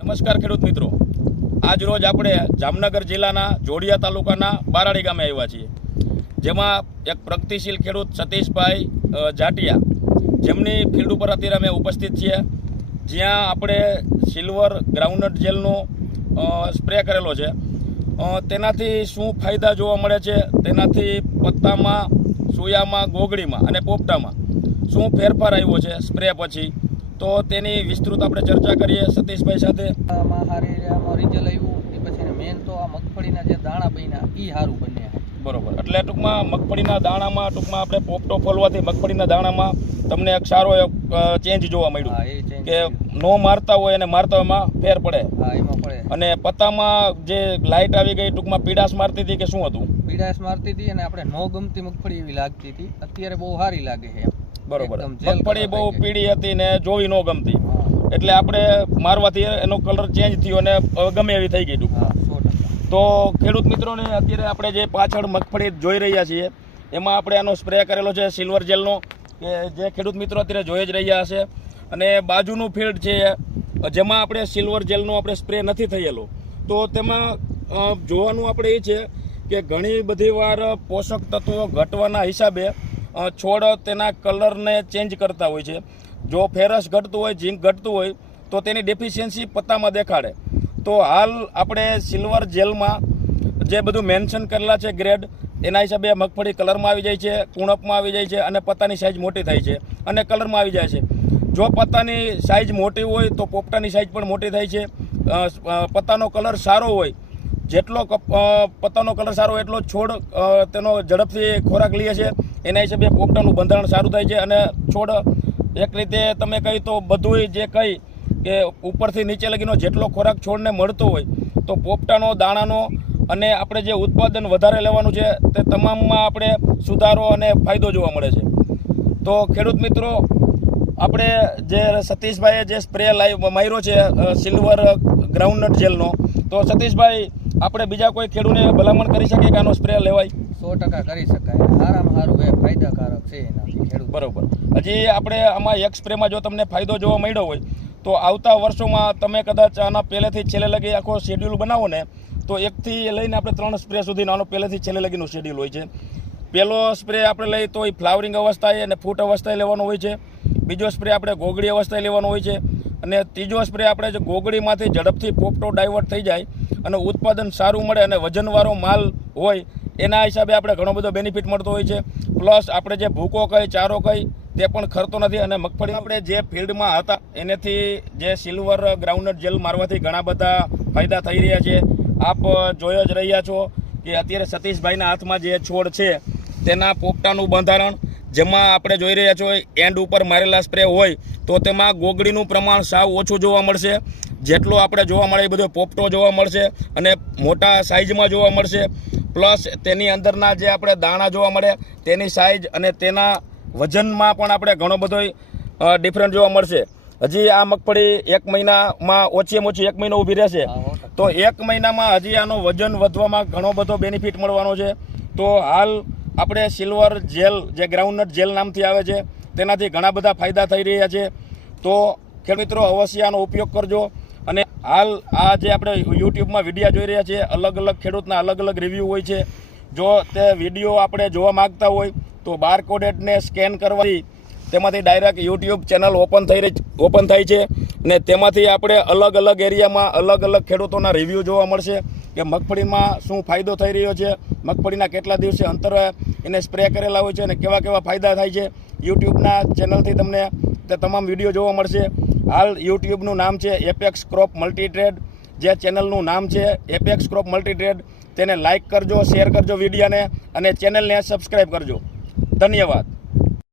નમસ્કાર ખેડૂત મિત્રો. આજ રોજ આપણે જામનગર જિલ્લાના જોડિયા તાલુકાના બારાડી ગામે આવ્યા છીએ. જેમાં એક પ્રગતિશીલ ખેડૂત સતીશભાઈ જાટિયા જેમની ફિલ્ડ ઉપર અત્યારે અમે ઉપસ્થિત છીએ. જ્યાં આપણે સિલ્વર ગ્રાઉન્ડનટ જેલનો સ્પ્રે કરેલો છે. તેનાથી શું ફાયદા જોવા મળે છે? તેનાથી પત્તામાં, સોયામાં, ગોગળીમાં અને પોપટામાં શું ફેરફાર આવ્યો છે? સ્પ્રે પછી તો તેની વિસ્તૃત આપણે ચર્ચા કરીએ સતીશભાઈ સાથે. આમાં હારી રિઝલ્ટ આવ્યું, એ પછી મેન તો આ મગફળીના જે દાણા બન્યા એ સારું બન્યા. બરોબર. એટલે ટૂંકમાં મગફળીના દાણામાં ટૂંકમાં આપણે પોપટો ફોલવાથી મગફળીના દાણામાં તમને એક સારો ચેન્જ જોવા મળ્યો. કે નો મારતા હોય અને મારતા હોય એમાં ફેર પડે. અને પત્તામાં જે લાઇટ આવી ગઈ ટૂંકમાં પીડાશ મારતી હતી કે શું હતું? પીડાશ મારતી હતી અને આપણે નો ગમતી મગફળી એવી લાગતી હતી. અત્યારે બહુ સારી લાગે છે બરોબર. મગફળી બહુ પીળી હતી ને જોવી ન ગમતી. એટલે આપણે મારવાથી એનો કલર ચેન્જ થયો અને ગમે એવી થઈ ગઈ ટૂંકમાં. તો ખેડૂત મિત્રોને અત્યારે આપણે જે પાછળ મગફળી જોઈ રહ્યા છીએ, એમાં આપણે આનો સ્પ્રે કરેલો છે સિલ્વર જેલનો કે જે ખેડૂત મિત્રો અત્યારે જોઈ જ રહ્યા હશે. અને બાજુનું ફિલ્ડ છે, જેમાં આપણે સિલ્વર જેલનો આપણે સ્પ્રે નથી થયેલો. તો તેમાં જોવાનું આપણે એ છે કે ઘણી બધી વાર પોષક તત્વો ઘટવાના હિસાબે છોડ તેના કલરને ચેન્જ કરતા હોય છે. જો ફેરસ ઘટતું હોય, ઝીંક ઘટતું હોય, તો તેની ડેફિશિયન્સી પત્તામાં દેખાડે. તો હાલ આપણે સિલ્વર જેલમાં જે બધું મેન્શન કરેલા છે ગ્રેડ એના હિસાબે મગફળી કલરમાં આવી જાય છે કુણપમાં આવી જાય છે અને પત્તાની સાઇઝ મોટી થાય છે અને કલરમાં આવી જાય છે. જો પત્તાની સાઇઝ મોટી હોય તો પોપટાની સાઇઝ પણ મોટી થાય છે. પત્તાનો કલર સારો હોય, જેટલો પત્તાનો કલર સારો એટલો છોડ તેનો ઝડપથી ખોરાક લે છે એના હિસાબે પોપટાનું બંધારણ સારું થાય છે અને છોડ, એક રીતે તમે કહી તો બધુંય જે કહી કે ઉપરથી નીચે લગીનો જેટલો ખોરાક છોડને મળતો હોય તો પોપટાનો દાણાનો અને આપણે જે ઉત્પાદન વધારે લેવાનું છે તે તમામમાં આપણે સુધારો અને ફાયદો જોવા મળે છે. તો ખેડૂત મિત્રો આપણે જે સતીશભાઈએ જે સ્પ્રે લાઈવ માર્યો છે સિલ્વર ગ્રાઉન્ડનટ જેલનો તો સતીશભાઈ આપણે બીજા કોઈ ખેડૂને ભલામણ કરી શકીએ કે આનો સ્પ્રે લેવાય? સો ટકા કરી શકાય. સારામાં સારું એ ફાયદાકારક છે એનાથી ખેડૂત. બરોબર. હજી આપણે આમાં એક સ્પ્રેમાં જો તમને ફાયદો જોવા મળ્યો હોય તો આવતા વર્ષોમાં તમે કદાચ આના પહેલેથી છેલ્લે લગી આખો શેડ્યુલ બનાવો ને, તો એકથી લઈને આપણે ત્રણ સ્પ્રે સુધીનો આનો પહેલેથી છેલ્લે લગીનું શેડ્યુલ હોય છે. પહેલો સ્પ્રે આપણે લઈએ તો એ ફ્લાવરિંગ અવસ્થાએ અને ફૂટ અવસ્થાએ લેવાનો હોય છે. બીજો સ્પ્રે આપણે ગોગડી અવસ્થાએ લેવાનો હોય છે. અને ત્રીજો સ્પ્રે આપણે જે ગોગડીમાંથી ઝડપથી પોપટો ડાયવર્ટ થઈ જાય અને ઉત્પાદન સારું મળે અને વજનવાળો માલ હોય, એના હિસાબે આપણે ઘણો બધો બેનિફિટ મળતો હોય છે. પ્લસ આપણે જે ભૂકો કહી ચારો કહી તે પણ ખરતો નથી અને મગફળી આપણે જે ફિલ્ડમાં હતા, એનેથી જે સિલ્વર ગ્રાઉન્ડ જેલ મારવાથી ઘણા બધા ફાયદા થઈ રહ્યા છે. આપ જોઈ જ રહ્યા છો કે અત્યારે સતીશભાઈના હાથમાં જે છોડ છે, તેના પોપટાનું બંધારણ, જેમાં આપણે જોઈ રહ્યા છો, એન્ડ ઉપર મારેલા સ્પ્રે હોય, તો તેમાં ગોગડીનું પ્રમાણ સાવ ઓછું જોવા મળશે. જેટલો આપણે જોવા મળે એ બધો પોપટો જોવા મળશે અને મોટા સાઇઝમાં જોવા મળશે. પ્લસ તેની અંદરના જે આપણે દાણા જોવા મળે, તેની સાઇઝ અને તેના વજનમાં પણ આપણે ઘણો બધો ડિફરન્ટ જોવા મળશે. હજી આ મગફળી એક મહિનામાં ઓછીમાં ઓછી એક મહિનો ઊભી રહેશે. તો એક મહિનામાં હજી આનો વજન વધવામાં ઘણો બધો બેનિફિટ મળવાનો છે. તો હાલ આપણે સિલ્વર જેલ જે ગ્રાઉન્ડનટ જેલ નામથી આવે છે તેનાથી ઘણા બધા ફાયદા થઈ રહ્યા છે. તો ખેડૂત મિત્રો અવશ્ય આનો ઉપયોગ કરજો. અને હાલ આ જે આપણે યુટ્યુબમાં વિડીયા જોઈ રહ્યા છીએ અલગ અલગ ખેડૂતના અલગ અલગ રિવ્યૂ હોય છે. જો તે વીડિયો આપણે જોવા માંગતા હોય તો બારકોડેડને સ્કેન કરવાથી તેમાંથી ડાયરેક્ટ યુટ્યુબ ચેનલ ઓપન થઈ રહી ઓપન થાય છે. અને તેમાંથી આપણે અલગ અલગ એરિયામાં અલગ અલગ ખેડૂતોના રિવ્યૂ જોવા મળશે કે મગફળીમાં શું ફાયદો થઈ રહ્યો છે, મગફળીના કેટલા દિવસે અંતરે એને સ્પ્રે કરેલા હોય છે અને કેવા કેવા ફાયદા થાય છે. યુટ્યુબના ચેનલથી તમને તે તમામ વીડિયો જોવા મળશે. હાલ યુટ્યુબનું નામ છે એપેક્સ ક્રોપ મલ્ટી ટ્રેડ જે ચેનલનું નામ છે એપેક્સ ક્રોપ મલ્ટી ટ્રેડ તેને લાઇક કરજો, શેર કરજો વિડીયોને અને ચેનલને સબસ્ક્રાઈબ કરજો. ધન્યવાદ.